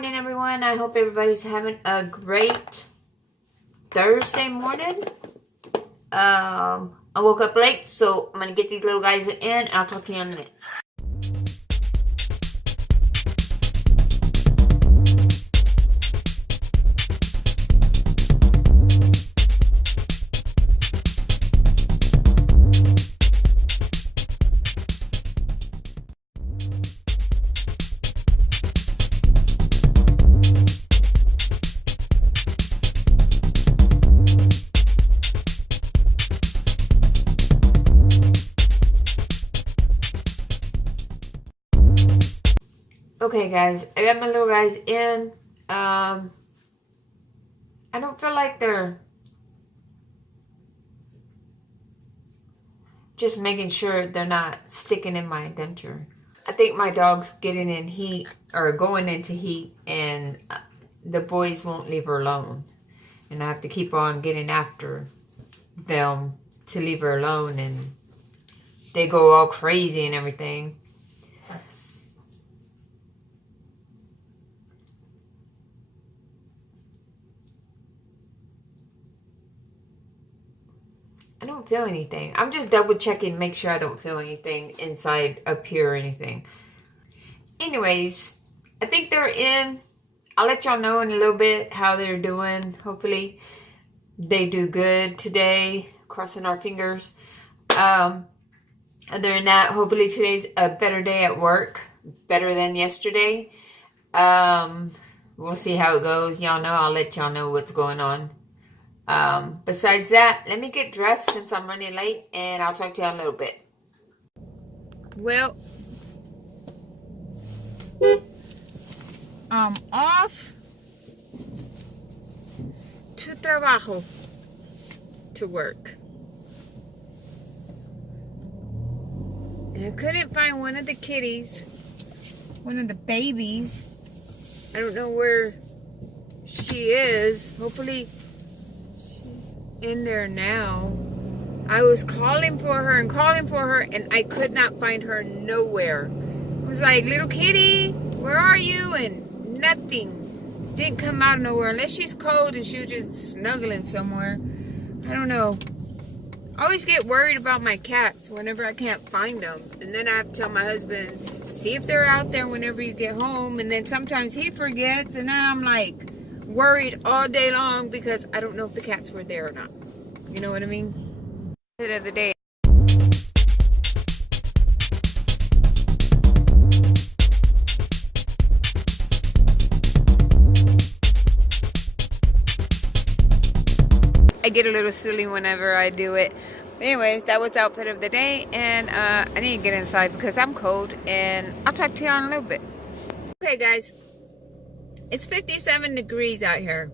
morning, everyone. I hope everybody's having a great Thursday morning. I woke up late, so I'm going to get these little guys in. I'll talk to you in a minute. Okay, guys, I got my little guys in. I don't feel like they're just making sure they're not sticking in my denture. I think my dog's getting in heat or going into heat, and the boys won't leave her alone. And I have to keep on getting after them to leave her alone, and they go all crazy and everything. I don't feel anything. I'm just double checking, make sure I don't feel anything inside up here or anything. Anyways, I think they're in. I'll let y'all know in a little bit how they're doing. Hopefully they do good today. Crossing our fingers. Other than that, hopefully today's a better day at work. Better than yesterday. We'll see how it goes. Y'all know, I'll let y'all know what's going on. Besides that, let me get dressed since I'm running late, and I'll talk to you in a little bit. Well, I'm off to trabajo, to work. And I couldn't find one of the kitties, one of the babies. I don't know where she is. Hopefully in there now. I was calling for her and I could not find her nowhere. It was like, little kitty, where are you? And nothing. Didn't come out of nowhere unless she's cold and she was just snuggling somewhere. I don't know. I always get worried about my cats whenever I can't find them. And then I have to tell my husband, see if they're out there whenever you get home. And then sometimes he forgets, and then I'm like worried all day long because I don't know if the cats were there or not. You know what I mean? Hit of the day. I get a little silly whenever I do it. But anyways, that was outfit of the day, and I need to get inside because I'm cold, and I'll talk to you in a little bit. Okay, guys. It's 57 degrees out here.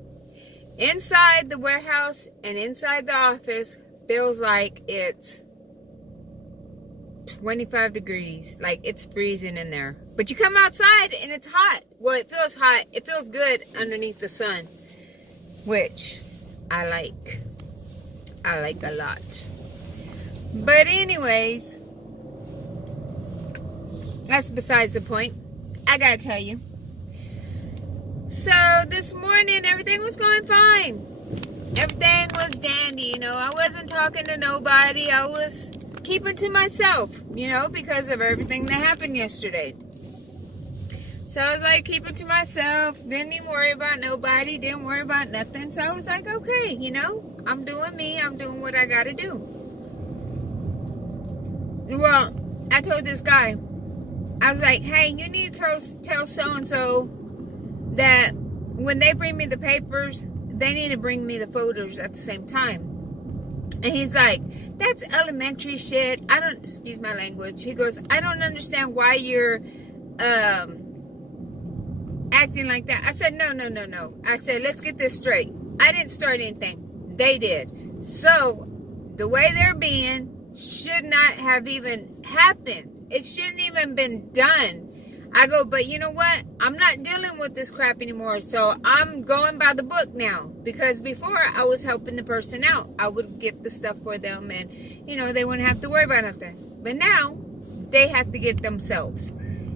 Inside the warehouse and inside the office feels like it's 25 degrees. Like it's freezing in there. But you come outside and it's hot. Well, it feels hot. It feels good underneath the sun, which I like. I like a lot. But anyways, that's besides the point. I gotta tell you. So this morning, everything was going fine. Everything was dandy, you know. I wasn't talking to nobody. I was keeping to myself, you know, because of everything that happened yesterday. So I was like keeping to myself. Didn't even worry about nobody. Didn't worry about nothing. So I was like, okay, you know, I'm doing me. I'm doing what I got to do. Well, I told this guy, I was like, hey, you need to tell so-and-so that when they bring me the papers, they need to bring me the photos at the same time. And he's like, that's elementary shit. I don't, excuse my language. He goes, I don't understand why you're acting like that. I said, no. I said, let's get this straight. I didn't start anything. They did. So the way they're being should not have even happened. It shouldn't even been done. I go, but you know what? I'm not dealing with this crap anymore. So I'm going by the book now. Because before I was helping the person out. I would get the stuff for them and, you know, they wouldn't have to worry about nothing. But now they have to get themselves.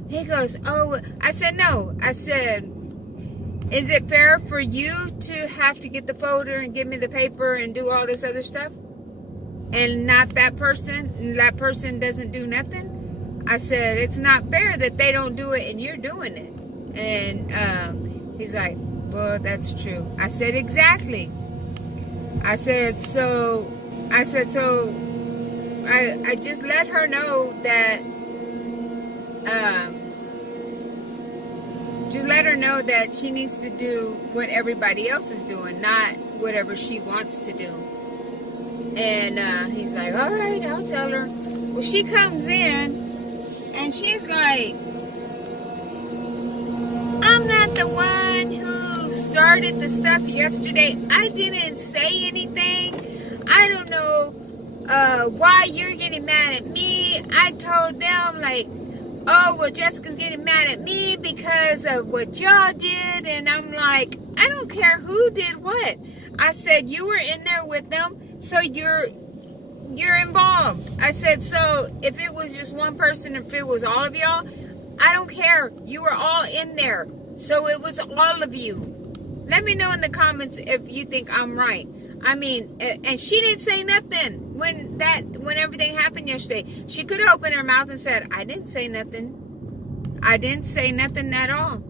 He goes, oh, I said, no. I said, Is it fair for you to have to get the folder and give me the paper and do all this other stuff? And not that person? And that person doesn't do nothing? I said, it's not fair that they don't do it and you're doing it. And he's like, well, that's true. I said, exactly. I just let her know that, just let her know that she needs to do what everybody else is doing, not whatever she wants to do. And he's like, all right, I'll tell her. Well, she comes in and she's like, I'm not the one who started the stuff yesterday. I didn't say anything. I don't know why you're getting mad at me. I told them, like, oh, well, Jessica's getting mad at me because of what y'all did. And I'm like, I don't care who did what. I said, you were in there with them, so you're involved. I said, so if it was just one person, if it was all of y'all, I don't care. You were all in there. So it was all of you. Let me know in the comments if you think I'm right. I mean, and she didn't say nothing when everything happened yesterday. She could have opened her mouth and said, I didn't say nothing. I didn't say nothing at all.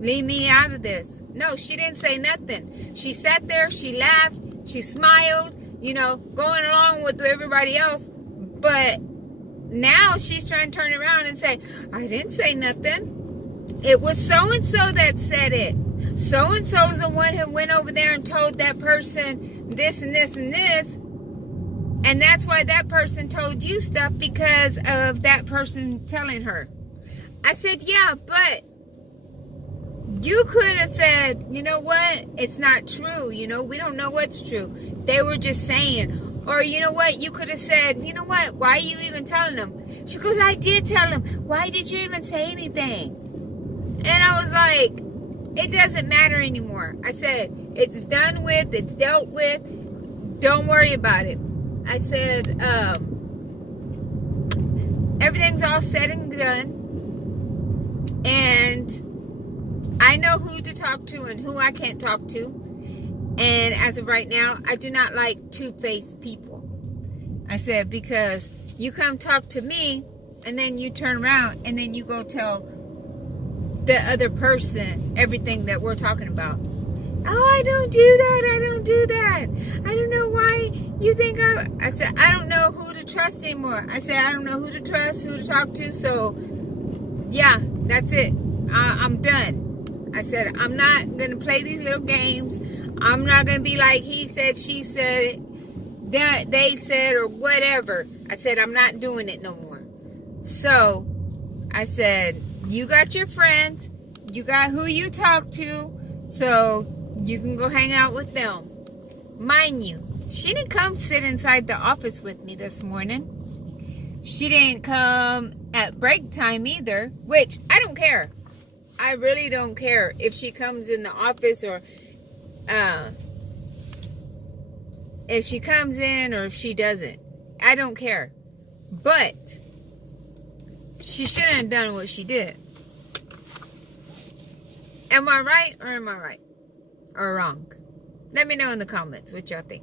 Leave me out of this. No, she didn't say nothing. She sat there, she laughed, she smiled, you know, going along with everybody else. But now she's trying to turn around and say, I didn't say nothing. It was so-and-so that said it. So-and-so's the one who went over there and told that person this and this and this. And that's why that person told you stuff, because of that person telling her. I said, yeah, but you could have said, you know what? It's not true. You know, we don't know what's true. They were just saying. Or, you know what? You could have said, you know what? Why are you even telling them? She goes, I did tell them. Why did you even say anything? And I was like, it doesn't matter anymore. I said, it's done with. It's dealt with. Don't worry about it. I said, everything's all said and done. And I know who to talk to and who I can't talk to. And as of right now, I do not like two-faced people. I said, because you come talk to me and then you turn around and then you go tell the other person everything that we're talking about. Oh, I don't do that. I don't do that. I don't know why you think I said, I don't know who to trust anymore. I said, I don't know who to trust, who to talk to. So, yeah, that's it. I'm done. I said, I'm not going to play these little games. I'm not going to be like he said, she said, that they said, or whatever. I said, I'm not doing it no more. So, I said, you got your friends. You got who you talk to. So, you can go hang out with them. Mind you, she didn't come sit inside the office with me this morning. She didn't come at break time either, which I don't care. I really don't care if she comes in the office or if she comes in or if she doesn't. I don't care. But she shouldn't have done what she did. Am I right or am I right? Or wrong? Let me know in the comments what y'all think.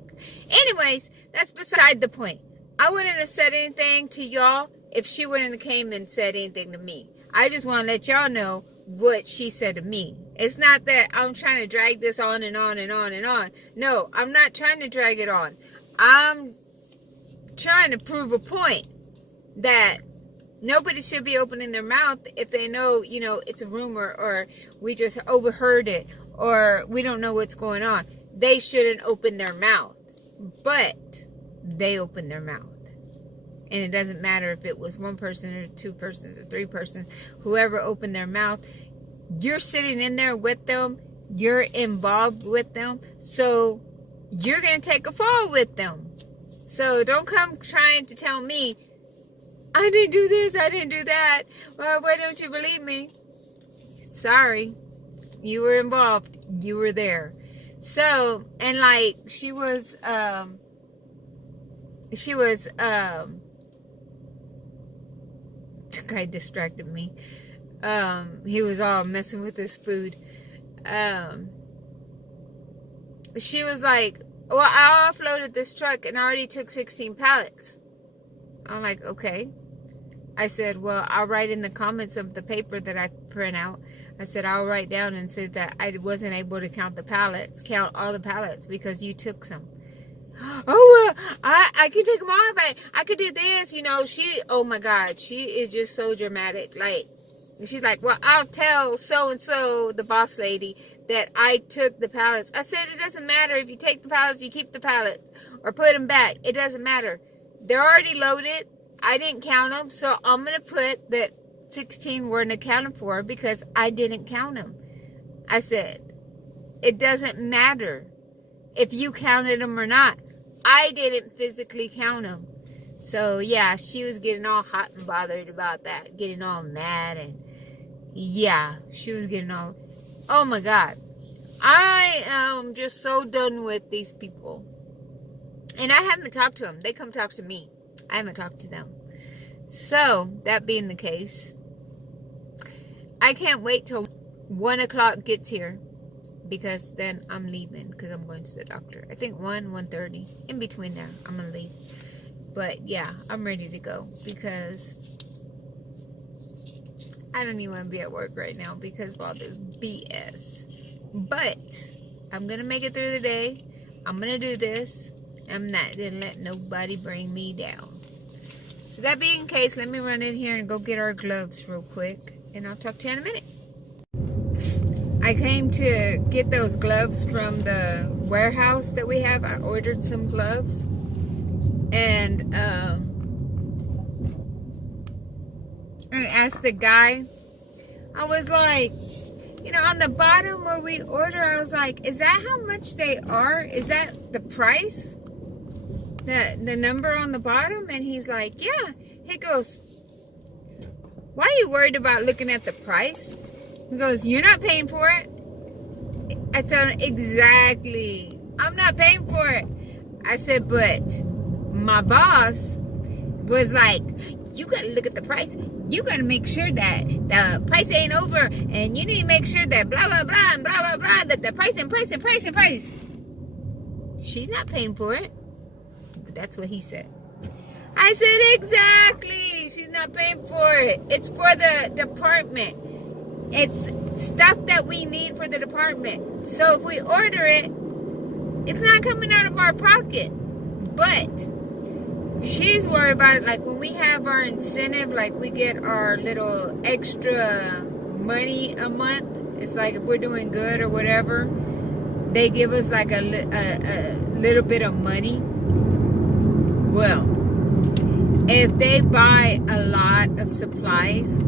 Anyways, that's beside the point. I wouldn't have said anything to y'all if she wouldn't have came and said anything to me. I just want to let y'all know what she said to me. It's not that I'm trying to drag this on and on and on and on. No, I'm not trying to drag it on. I'm trying to prove a point that nobody should be opening their mouth if they know, you know, it's a rumor or we just overheard it or we don't know what's going on. They shouldn't open their mouth. But they opened their mouth. And it doesn't matter if it was one person or two persons or three persons. Whoever opened their mouth, you're sitting in there with them. You're involved with them. So you're going to take a fall with them. So don't come trying to tell me, I didn't do this, I didn't do that. Well, why don't you believe me? Sorry. You were involved. You were there. So, and like, she was, the guy distracted me. He was all messing with his food. she was like, well, I offloaded this truck and I already took 16 pallets. I'm like, okay. I said, well, I'll write in the comments of the paper that I print out. I said, I'll write down and say that I wasn't able to count all the pallets because you took some. Oh, I can take them off. I could do this, you know. Oh my God, she is just so dramatic. Like, she's like, well, I'll tell so-and-so, the boss lady, that I took the pallets. I said, it doesn't matter. If you take the pallets, you keep the pallets or put them back. It doesn't matter. They're already loaded. I didn't count them, so I'm going to put that 16 weren't accounted for because I didn't count them. I said, it doesn't matter if you counted them or not. I didn't physically count them. So, yeah, she was getting all hot and bothered about that, getting all mad, and yeah, she was getting all, oh my God. I am just so done with these people. And I haven't talked to them. They come talk to me. I haven't talked to them. So, that being the case, I can't wait till 1 o'clock gets here. Because then I'm leaving. Because I'm going to the doctor. I think 1:30. In between there. I'm going to leave. But yeah. I'm ready to go. Because I don't even want to be at work right now. Because of all this BS. But I'm going to make it through the day. I'm going to do this. I'm not going to let nobody bring me down. So that being the case. Let me run in here and go get our gloves real quick. And I'll talk to you in a minute. I came to get those gloves from the warehouse that we have. I ordered some gloves. And I asked the guy. I was like, you know, on the bottom where we order, I was like, is that how much they are? Is that the price? The number on the bottom? And he's like, yeah. He goes, why are you worried about looking at the price? He goes, you're not paying for it. I told him, exactly. I'm not paying for it. I said, but my boss was like, you got to look at the price. You got to make sure that the price ain't over. And you need to make sure that blah, blah, blah, and blah, blah, blah, that the price and price and price and price. She's not paying for it. But that's what he said. I said, exactly. She's not paying for it. It's for the department. It's stuff that we need for the department. So if we order it, it's not coming out of our pocket. But she's worried about it. Like when we have our incentive, like we get our little extra money a month. It's like if we're doing good or whatever, they give us like a little bit of money. Well, if they buy a lot of supplies,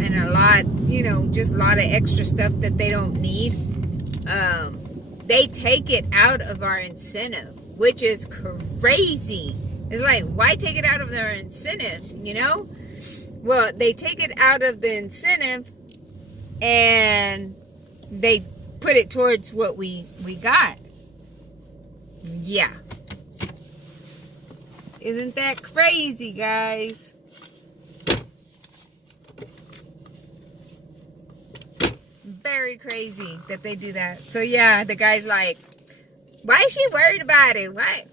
and a lot, you know, just a lot of extra stuff that they don't need, they take it out of our incentive, which is crazy. It's like, why take it out of their incentive, you know? Well, they take it out of the incentive and they put it towards what we got. Yeah. Isn't that crazy, guys? Very crazy that they do that. So yeah, the guy's like, why is she worried about it? Why?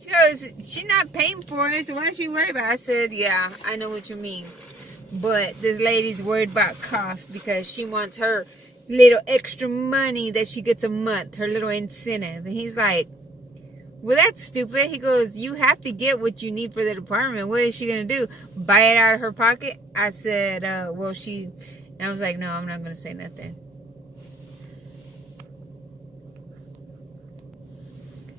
She goes, she's not paying for it, so why is she worried about it? I said, yeah, I know what you mean. But this lady's worried about cost because she wants her little extra money that she gets a month, her little incentive. And he's like, well, that's stupid. He goes, you have to get what you need for the department. What is she going to do? Buy it out of her pocket? I said, well, and I was like, no, I'm not going to say nothing.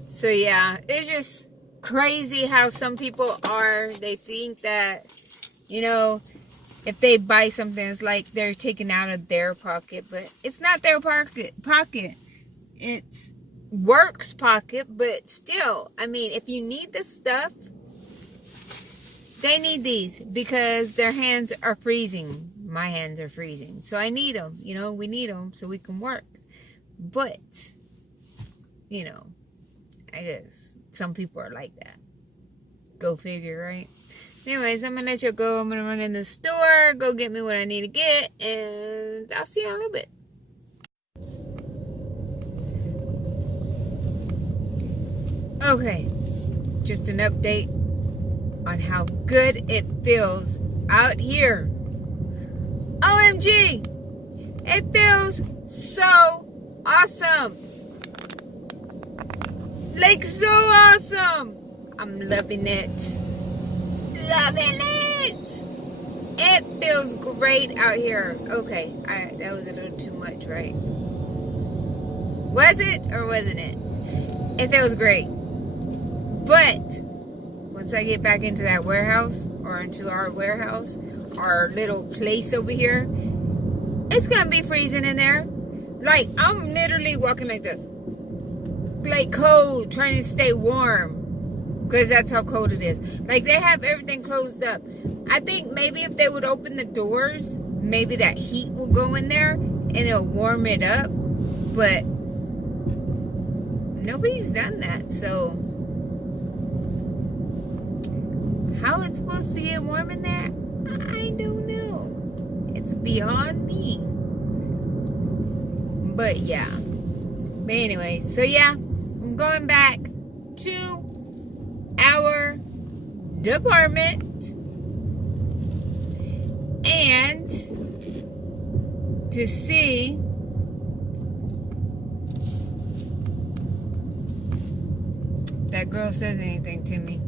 So, yeah, it's just crazy how some people are. They think that, you know, if they buy something, it's like they're taking out of their pocket. But it's not their pocket. It's work's pocket. But still, I mean, if you need this stuff, they need these because their hands are freezing. My hands are freezing. So I need them. You know, we need them so we can work. But, you know, I guess some people are like that. Go figure, right? Anyways, I'm going to let you go. I'm going to run in the store, go get me what I need to get, and I'll see you in a little bit. Okay, just an update on how good it feels out here. OMG! It feels so awesome! Like so awesome! I'm loving it. Loving it! It feels great out here. Okay, that was a little too much, right? Was it or wasn't it? It feels great. But once I get back into that warehouse, or into our warehouse, our little place over here, it's gonna be freezing in there. Like, I'm literally walking like this. Like cold, trying to stay warm. Because that's how cold it is. Like, they have everything closed up. I think maybe if they would open the doors, maybe that heat will go in there and it'll warm it up. But nobody's done that, so how it's supposed to get warm in there, I don't know. It's beyond me. But yeah. But anyway, so yeah, I'm going back to our department and to see if that girl says anything to me.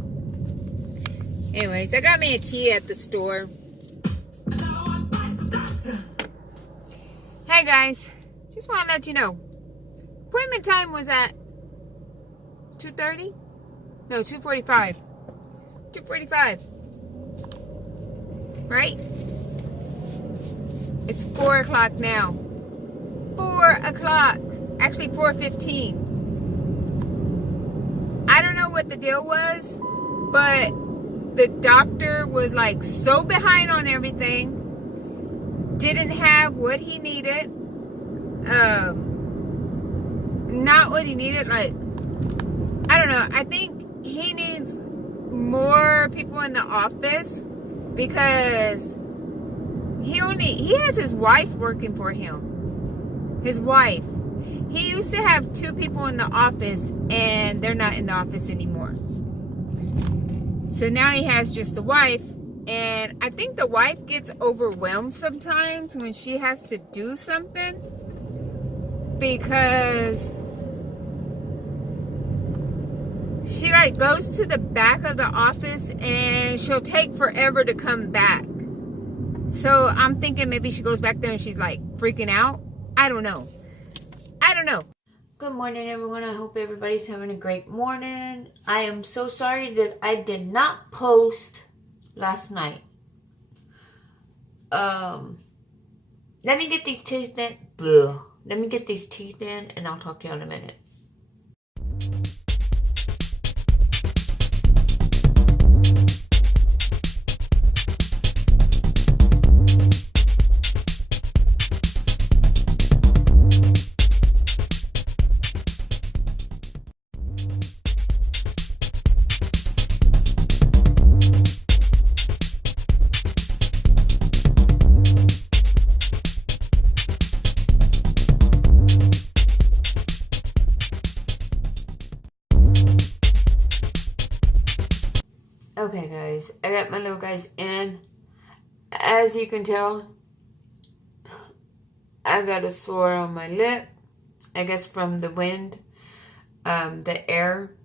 Anyways, I got me a tea at the store. Hey guys, just want to let you know, appointment time was at 2:30? No, 2:45. 2:45. Right? It's 4 o'clock now. 4 o'clock. Actually, 4:15. I don't know what the deal was, but the doctor was like so behind on everything. Didn't have what he needed. Not what he needed. Like, I don't know. I think he needs more people in the office because he has his wife working for him. His wife. He used to have 2 people in the office and they're not in the office anymore. So now he has just the wife, and I think the wife gets overwhelmed sometimes when she has to do something because she like goes to the back of the office and she'll take forever to come back. So I'm thinking maybe she goes back there and she's like freaking out. I don't know. Good morning, everyone. I hope everybody's having a great morning. I am so sorry that I did not post last night. Let me get these teeth in. Let me get these teeth in and I'll talk to you in a minute. Okay guys, I got my little guys in. As you can tell, I got a sore on my lip. I guess from the wind, the air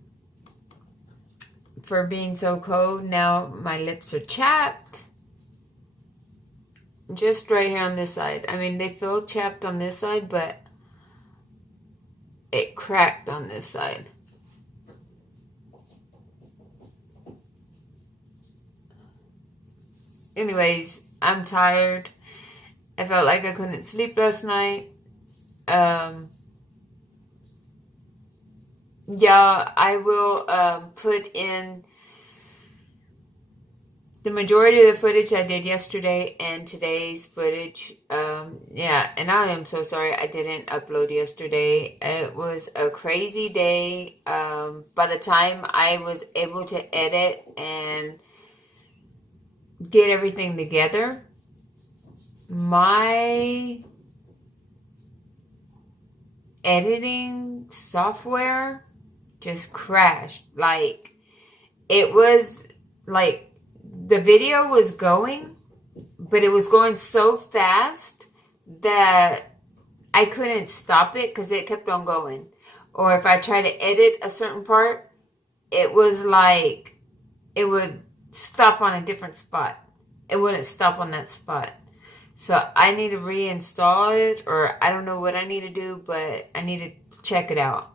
for being so cold. Now my lips are chapped. Just right here on this side. I mean, they feel chapped on this side, but it cracked on this side. Anyways, I'm tired. I felt like I couldn't sleep last night. Yeah, I will put in the majority of the footage I did yesterday and today's footage. Yeah, and I am so sorry I didn't upload yesterday. It was a crazy day. By the time I was able to edit and get everything together, my editing software just crashed. Like, it was like the video was going, but it was going so fast that I couldn't stop it because it kept on going. Or if I tried to edit a certain part, it was like it would stop on a different spot. It wouldn't stop on that spot. So I need to reinstall it, or I don't know what I need to do, but I need to check it out.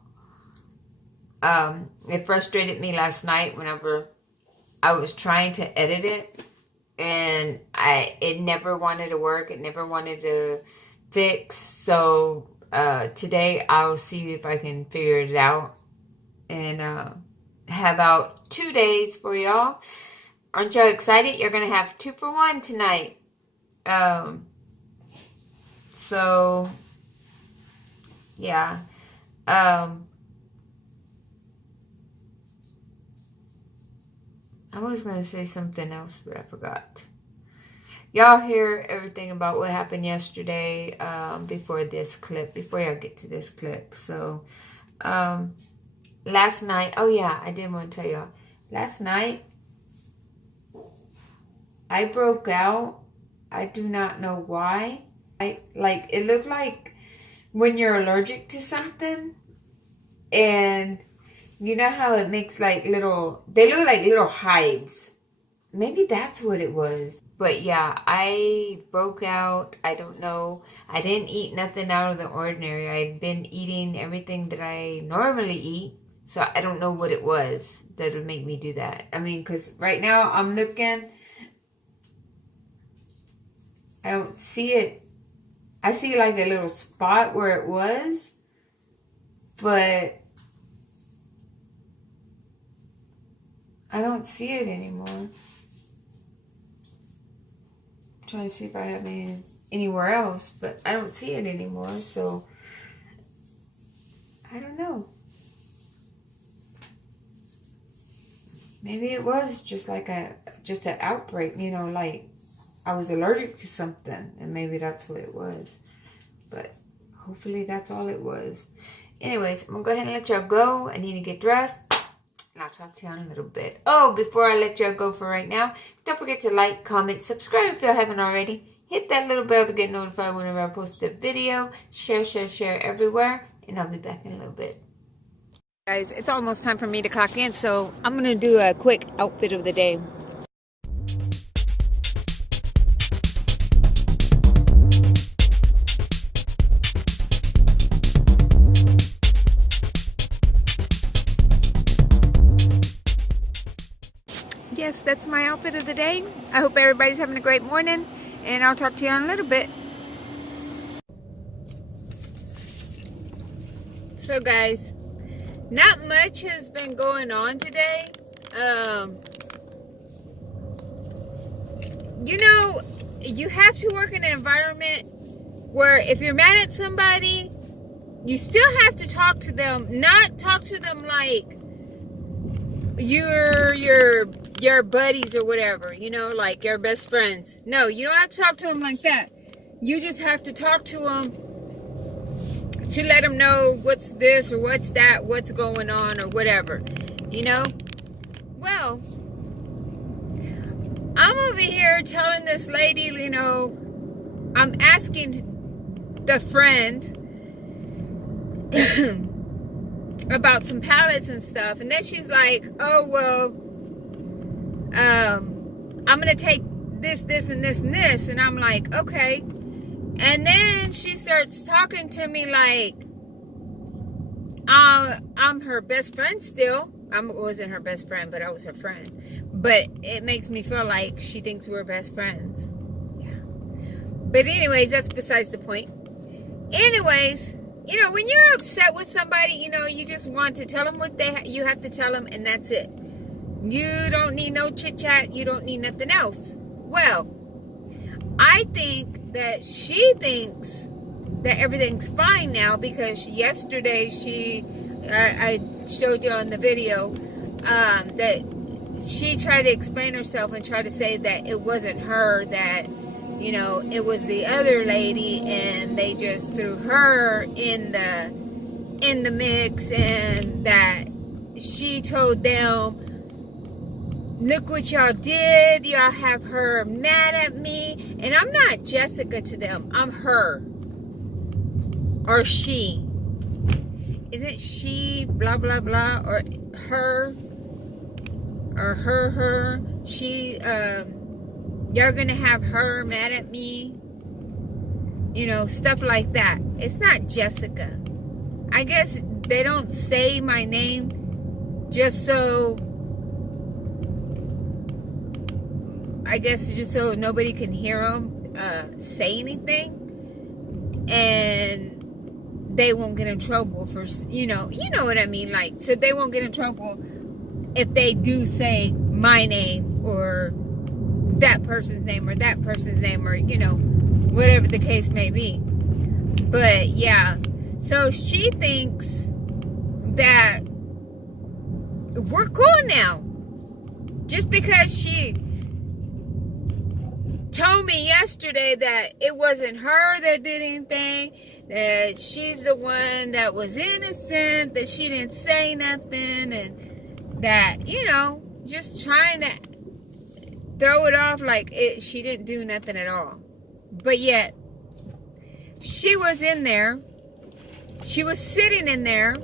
It frustrated me last night whenever I was trying to edit it, and it never wanted to work. It never wanted to fix. So today I'll see if I can figure it out and have out 2 days for y'all. Aren't y'all excited? You're gonna have 2 for 1 tonight. So yeah. I was going to say something else, but I forgot. Y'all hear everything about what happened yesterday before y'all get to this clip. So, last night, oh yeah, I didn't want to tell y'all. Last night, I broke out. I do not know why. It looked like when you're allergic to something, and you know how it makes like they look like little hives. Maybe that's what it was. But yeah, I broke out. I don't know. I didn't eat nothing out of the ordinary. I've been eating everything that I normally eat. So I don't know what it was that would make me do that. I mean, because right now I'm looking. I don't see it. I see like a little spot where it was. But I don't see it anymore. I'm trying to see if I have it anywhere else, but I don't see it anymore, so I don't know. Maybe it was just like an outbreak, you know, like I was allergic to something, and maybe that's what it was. But hopefully that's all it was. Anyways, I'm gonna go ahead and let y'all go. I need to get dressed. And I'll talk to you in a little bit. Oh, before I let y'all go for right now, don't forget to like, comment, subscribe if you haven't already. Hit that little bell to get notified whenever I post a video. Share everywhere. And I'll be back in a little bit. Guys, it's almost time for me to clock in, so I'm going to do a quick outfit of the day. Yes, that's my outfit of the day. I hope everybody's having a great morning, and I'll talk to you in a little bit. So guys, not much has been going on today. You know, you have to work in an environment where if you're mad at somebody, you still have to talk to them. Not talk to them like you're your buddies or whatever, you know, like your best friends. No, you don't have to talk to them like that. You just have to talk to them to let them know what's this or what's that, what's going on or whatever, you know. Well, I'm over here telling this lady, you know, I'm asking the friend about some pallets and stuff, and then she's like, oh well, I'm gonna take this and this and this, and I'm like, okay. And then she starts talking to me like I'm her best friend still. I wasn't her best friend, but I was her friend. But it makes me feel like she thinks we're best friends. Yeah. But anyways, that's besides the point. Anyways, you know, when you're upset with somebody, you know, you just want to tell them what you have to tell them, and that's it. You don't need no chit chat. You don't need nothing else. Well, I think that she thinks that everything's fine now because yesterday I showed you on the video that she tried to explain herself and tried to say that it wasn't her, that, you know, it was the other lady, and they just threw her in the mix, and that she told them, look what y'all did, y'all have her mad at me. And I'm not Jessica to them, I'm her, or she. Isn't she blah blah blah, or her, or her, she, you're gonna have her mad at me, you know, stuff like that. It's not Jessica. I guess they don't say my name just so, I guess just so nobody can hear them say anything, and they won't get in trouble for, you know what I mean, like, so they won't get in trouble if they do say my name, or that person's name, or that person's name, or, you know, whatever the case may be. But yeah, so she thinks that we're cool now just because she told me yesterday that it wasn't her that did anything, that she's the one that was innocent, that she didn't say nothing, and that, you know, just trying to throw it off like she didn't do nothing at all. But yet, she was in there, she was sitting in there,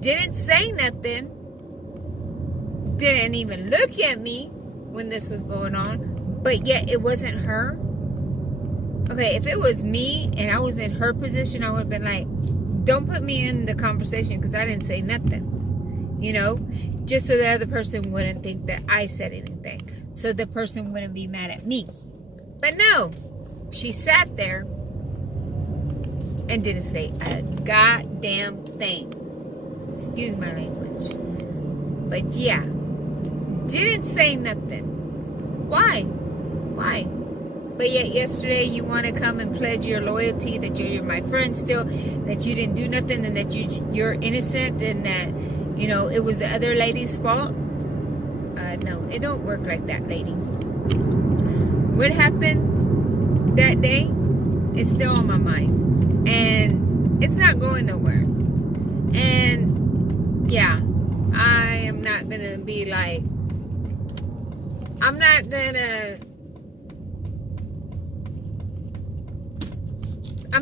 didn't say nothing, didn't even look at me when this was going on. But yet it wasn't her. Okay, if it was me and I was in her position, I would have been like, don't put me in the conversation because I didn't say nothing. You know, just so the other person wouldn't think that I said anything. So the person wouldn't be mad at me. But no, she sat there and didn't say a goddamn thing. Excuse my language. But yeah, didn't say nothing. Why? But yet yesterday you want to come and pledge your loyalty, that you're my friend still, that you didn't do nothing, and that you're innocent, and that, you know, it was the other lady's fault. No, it don't work like that, lady. What happened that day is still on my mind, and it's not going nowhere. And yeah, I am not gonna be like, I'm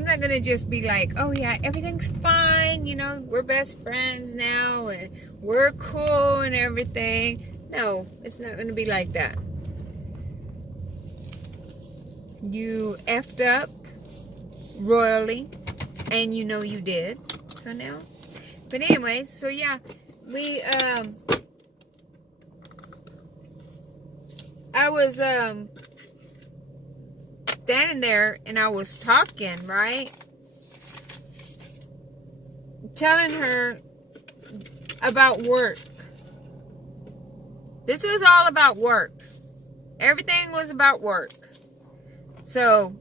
not gonna just be like, oh yeah, everything's fine, you know, we're best friends now, and we're cool and everything. No, it's not gonna be like that. You effed up royally, and you know you did. So now, but anyways, so yeah, we, I was, standing there and I was talking, right? Telling her about work. This was all about work. Everything was about work. So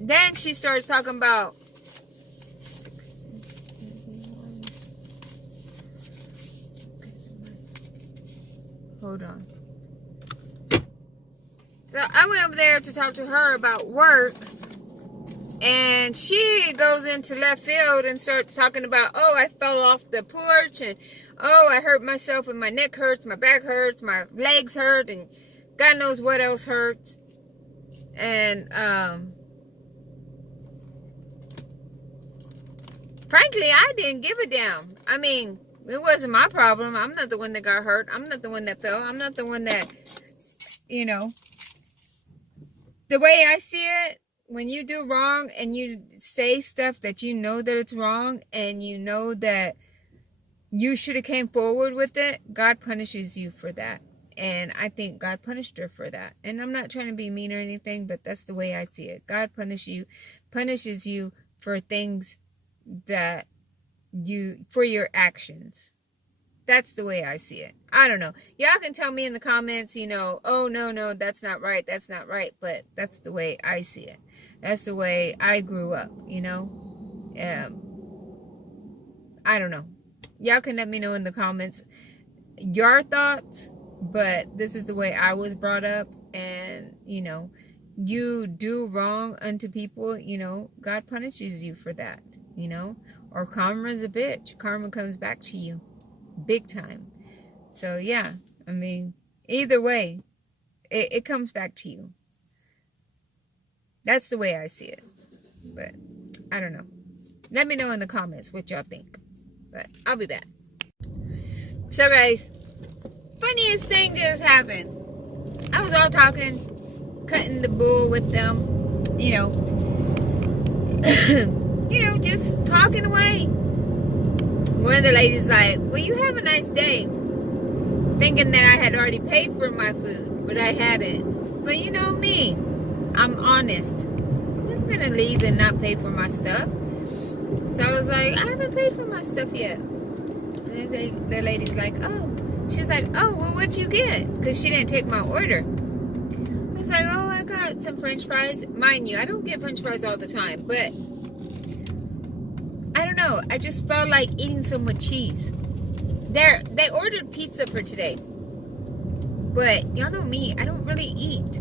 then she starts talking about, hold on. So I went over there to talk to her about work, and she goes into left field and starts talking about, oh, I fell off the porch, and oh, I hurt myself, and my neck hurts, my back hurts, my legs hurt, and God knows what else hurts. And frankly, I didn't give a damn. I mean, it wasn't my problem. I'm not the one that got hurt. I'm not the one that fell. I'm not the one that, you know. The way I see it, when you do wrong and you say stuff that you know that it's wrong, and you know that you should have came forward with it, God punishes you for that. And I think God punished her for that. And I'm not trying to be mean or anything, but that's the way I see it. God punishes you for things that for your actions. That's the way I see it. I don't know. Y'all can tell me in the comments, you know, oh, no, that's not right. That's not right. But that's the way I see it. That's the way I grew up, you know. I don't know. Y'all can let me know in the comments your thoughts but this is the way I was brought up. And, you know, you do wrong unto people, you know, God punishes you for that, you know. Or karma's a bitch. Karma comes back to you big time. So, yeah, I mean, either way, it comes back to you. That's the way I see it. But I don't know. Let me know in the comments what y'all think. But I'll be back. So, guys, funniest thing just happened. I was all talking, cutting the bull with them, you know. You know, just talking away. One of the ladies like, well, you have a nice day. Thinking that I had already paid for my food, but I hadn't. But you know me, I'm honest. I was going to leave and not pay for my stuff. So I was like, I haven't paid for my stuff yet. And the lady's like, oh. She's like, oh, well, what'd you get? Because she didn't take my order. I was like, oh, I got some French fries. Mind you, I don't get French fries all the time. But, I don't know. I just felt like eating some with cheese. They ordered pizza for today. But, y'all know me. I don't really eat.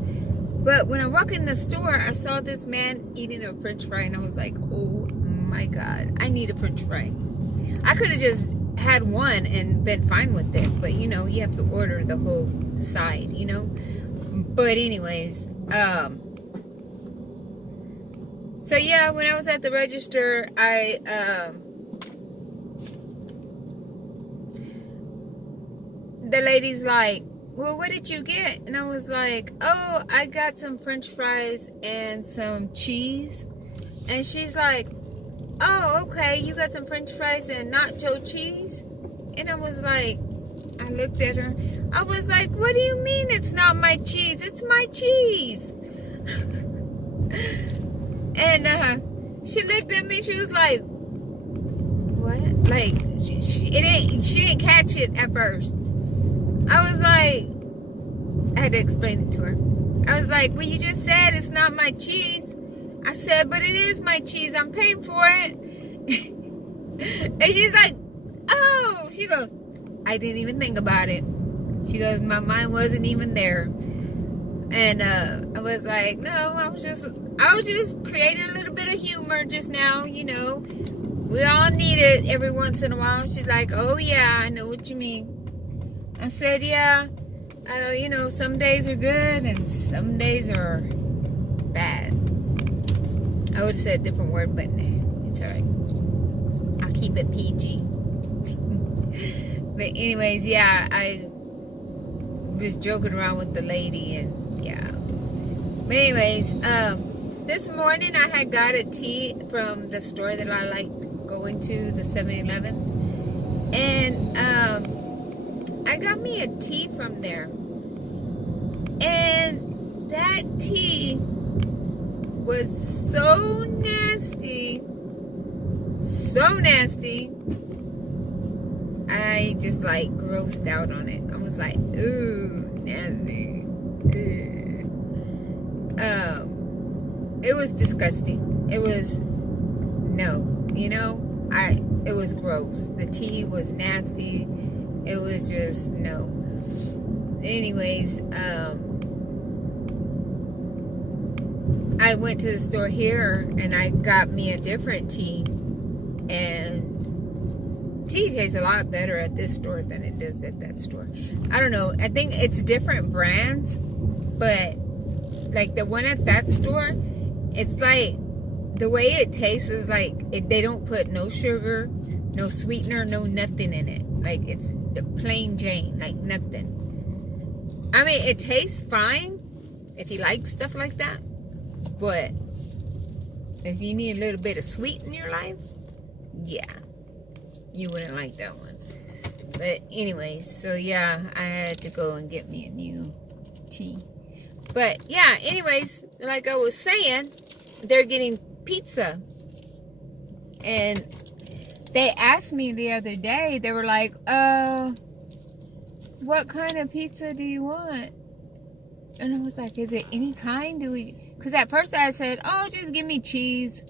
But when I walk in the store, I saw this man eating a French fry. And I was like, oh, my God. I need a French fry. I could have just had one and been fine with it, but you know, you have to order the whole side, you know. But anyways, so yeah, when I was at the register, the lady's like, well, what did you get? And I was like, oh, I got some French fries and some cheese. And she's like, oh, okay, you got some French fries and nacho cheese? And I was like, I looked at her. I was like, what do you mean it's not my cheese? It's my cheese. And she looked at me. She was like, what? Like, she didn't catch it at first. I was like, I had to explain it to her. I was like, well, you just said it's not my cheese. I said, but it is my cheese. I'm paying for it. And she's like, oh. She goes, I didn't even think about it. She goes, my mind wasn't even there. And I was like, no, I was just creating a little bit of humor just now, you know. We all need it every once in a while. She's like, oh, yeah, I know what you mean. I said, yeah, you know, some days are good and some days are bad. I would have said a different word, but nah, it's alright. I'll keep it PG. But anyways, yeah, I was joking around with the lady, and yeah. But anyways, this morning I had got a tea from the store that I liked going to, the 7-Eleven. And I got me a tea from there. And that tea was so nasty. So nasty. I just like grossed out on it. I was like, ooh, nasty. It was disgusting. It was, no, you know, it was gross. The tea was nasty. It was just, no. Anyways, I went to the store here and I got me a different tea, and tea tastes a lot better at this store than it does at that store. I don't know. I think it's different brands, but like the one at that store, it's like the way it tastes is like they don't put no sugar, no sweetener, no nothing in it. Like it's the plain Jane, like nothing. I mean, it tastes fine if you like stuff like that, but if you need a little bit of sweet in your life, yeah, you wouldn't like that one. But anyways, so yeah, I had to go and get me a new tea. But yeah, anyways, like I was saying, they're getting pizza. And they asked me the other day, they were like, what kind of pizza do you want? And I was like, is it any kind? Because at first I said, oh, just give me cheese.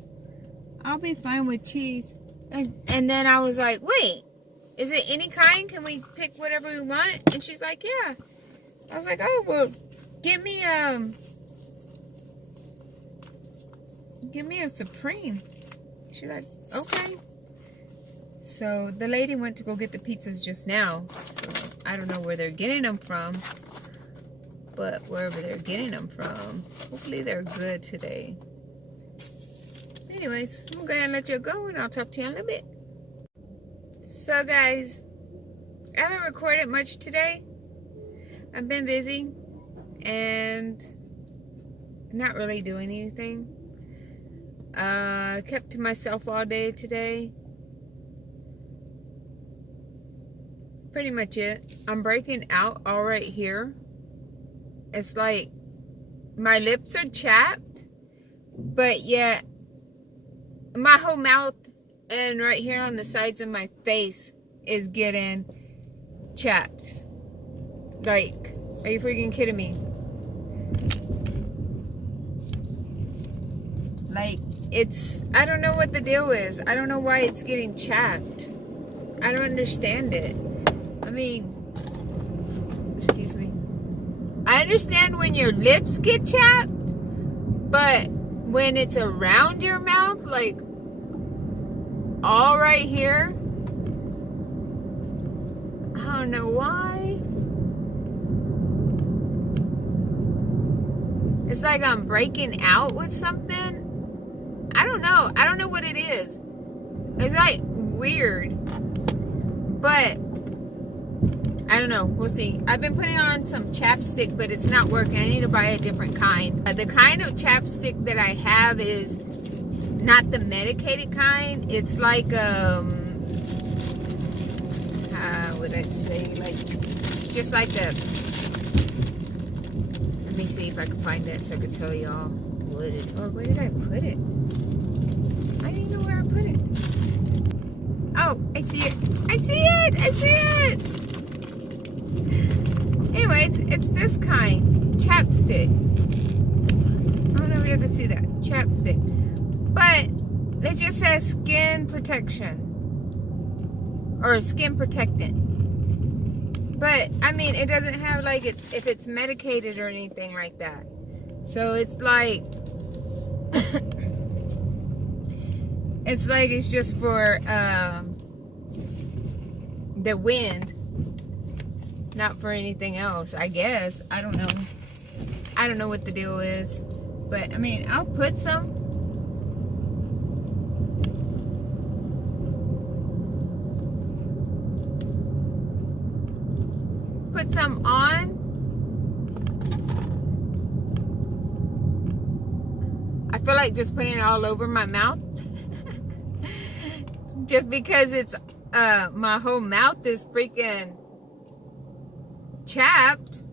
I'll be fine with cheese. And then I was like, wait, is it any kind? Can we pick whatever we want? And she's like, yeah. I was like, oh, well, give me a Supreme. She's like, okay. So the lady went to go get the pizzas just now. So I don't know where they're getting them from. But wherever they're getting them from, hopefully they're good today. Anyways, I'm going to let you go and I'll talk to you in a little bit. So guys, I haven't recorded much today. I've been busy and not really doing anything. Kept to myself all day today. Pretty much it. I'm breaking out all right here. It's like my lips are chapped, but yet my whole mouth and right here on the sides of my face is getting chapped. Like, are you freaking kidding me? Like, it's, I don't know what the deal is. I don't know why it's getting chapped. I don't understand it. I mean, excuse me. I understand when your lips get chapped, but when it's around your mouth, like all right here, I don't know why. It's like I'm breaking out with something. I don't know. I don't know what it is. It's like weird. But I don't know. We'll see. I've been putting on some chapstick, but it's not working. I need to buy a different kind. The kind of chapstick that I have is not the medicated kind. It's like, how would I say? Like, just like the, let me see if I can find that so I can tell y'all what it is. Or where did I put it? I didn't know where I put it. Oh, I see it. I see it. I see it. Anyways, it's this kind. Chapstick. I don't know if you can see that. Chapstick. But it just says skin protection. Or skin protectant. But, I mean, it doesn't have like if it's medicated or anything like that. So it's like it's just for the wind, not for anything else, I guess. I don't know. I don't know what the deal is. But, I mean, I'll put some. Put some on. I feel like just putting it all over my mouth. Just because it's my whole mouth is freaking chapped.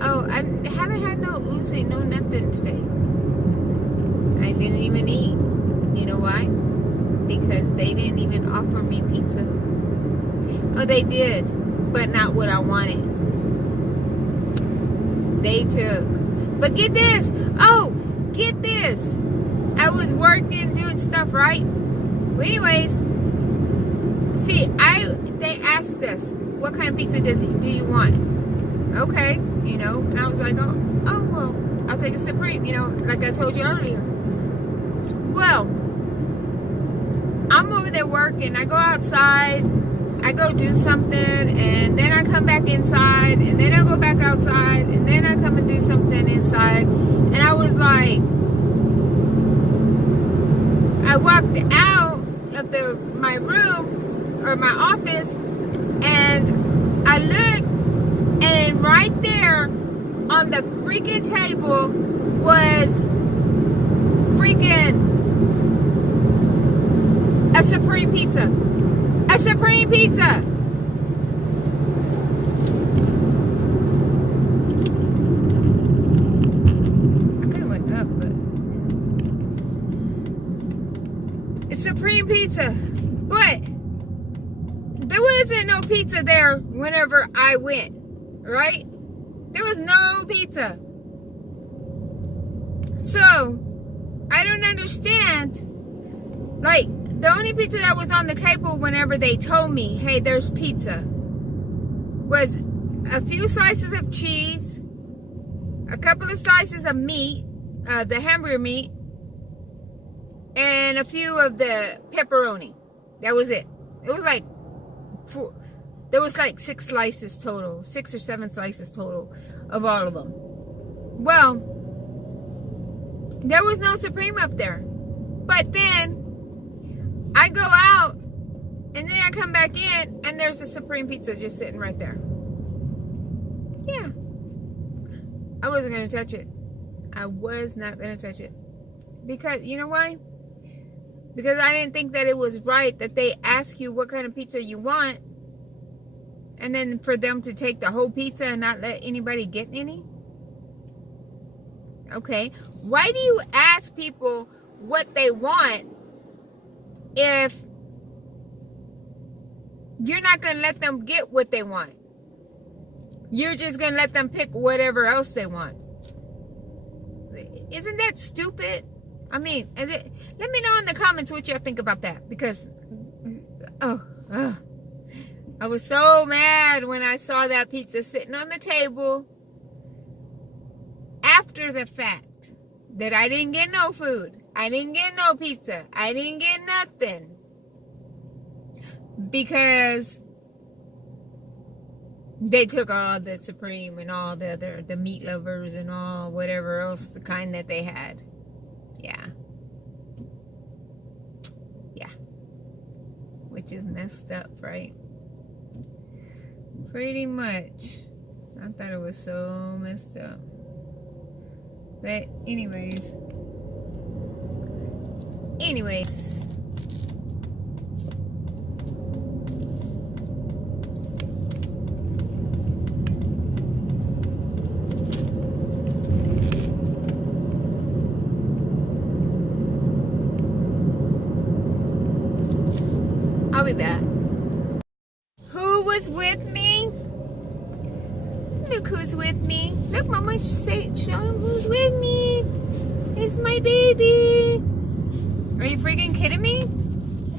Oh, I haven't had no Uzi, no nothing today. I didn't even eat. You know why? Because they didn't even offer me pizza. Oh, they did, but not what I wanted. They took. But get this. Oh, get this. I was working, doing stuff, right? Well, anyways, see, they asked us, what kind of pizza do you want? Okay, you know, and I was like, oh, well, I'll take a Supreme, you know, like I told you earlier. Well, I'm over there working. I go outside, I go do something, and then I come back inside, and then I go back outside, and then I come and do something inside. And I was like, I walked out of my room, or my office, and I looked, and right there on the freaking table was freaking a Supreme pizza. A Supreme pizza. I could have went up, but it's Supreme pizza. But there wasn't no pizza there whenever I went, right? There was no pizza. So I don't understand. Like, the only pizza that was on the table whenever they told me, hey, there's pizza, was a few slices of cheese, a couple of slices of meat, the hamburger meat, and a few of the pepperoni. That was it. It was like four. There was like 6 slices total, 6 or 7 slices total of all of them. Well, there was no Supreme up there. But then I go out and then I come back in and there's the Supreme pizza just sitting right there. Yeah. I wasn't going to touch it. I was not going to touch it. Because, you know why? Because I didn't think that it was right that they ask you what kind of pizza you want, and then for them to take the whole pizza and not let anybody get any. Okay. Why do you ask people what they want if you're not going to let them get what they want? You're just going to let them pick whatever else they want. Isn't that stupid? I mean, let me know in the comments what y'all think about that. Because, I was so mad when I saw that pizza sitting on the table after the fact that I didn't get no food. I didn't get no pizza. I didn't get nothing. Because they took all the Supreme and all the meat lovers and all whatever else, the kind that they had. Yeah. Yeah. Which is messed up, right? Pretty much. I thought it was so messed up. But anyways. I'll be back. Who was with me? Look who's with me. Look, Mama, show him who's with me. It's my baby. Are you freaking kidding me?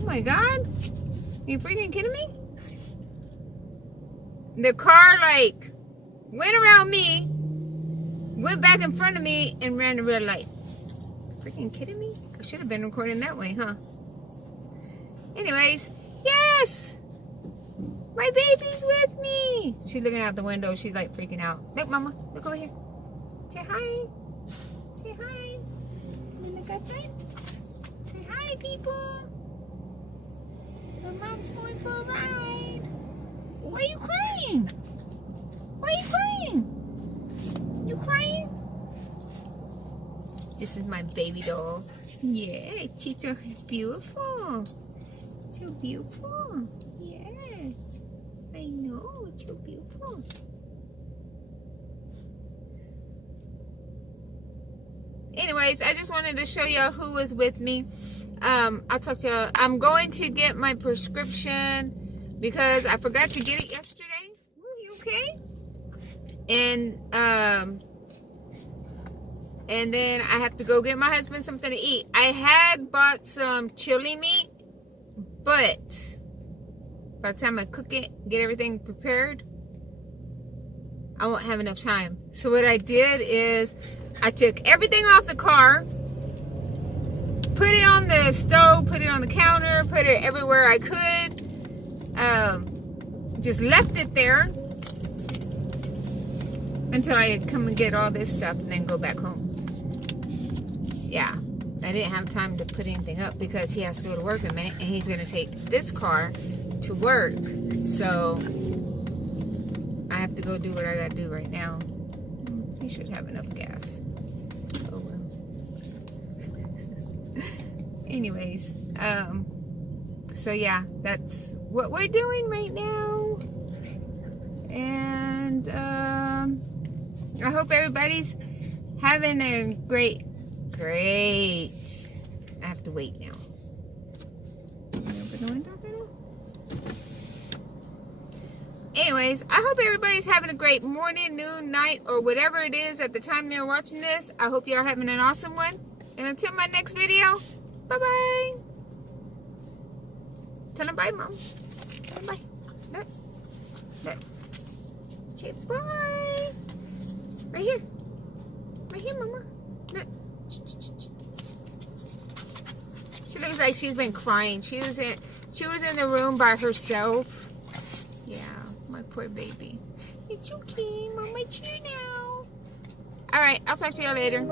Oh my God. Are you freaking kidding me? The car, like, went around me, went back in front of me, and ran the red light. Freaking kidding me? I should have been recording that way, huh? Anyways, yes! My baby's with me! She's looking out the window. She's like freaking out. Look, Mama. Look over here. Say hi. Say hi. You look at that? Say hi, people. Your mom's going for a ride. Why are you crying? Why are you crying? You crying? This is my baby doll. Yeah, she's so beautiful. So beautiful. Yes. I know, it's so beautiful. Anyways, I just wanted to show y'all who was with me. I'll talk to y'all. I'm going to get my prescription because I forgot to get it yesterday. Are you okay? And then I have to go get my husband something to eat. I had bought some chili meat, but by the time I cook it, get everything prepared, I won't have enough time. So what I did is I took everything off the car, put it on the stove, put it on the counter, put it everywhere I could. Just left it there until I come and get all this stuff and then go back home. Yeah, I didn't have time to put anything up because he has to go to work in a minute and he's going to take this car to work. So I have to go do what I got to do right now. He should have enough gas. Oh well. Anyways, so yeah, that's what we're doing right now. And I hope everybody's having a great. I have to wait now. Open the window there. Anyways, I hope everybody's having a great morning, noon, night, or whatever it is at the time you're watching this. I hope you're having an awesome one. And until my next video, bye-bye. Tell them bye, Mom. Bye-bye. Look. Look. Say here, Mama. Look. She looks like she's been crying. She was in the room by herself. Yeah, my poor baby. It's okay, Mama's here now. All right, I'll talk to y'all later.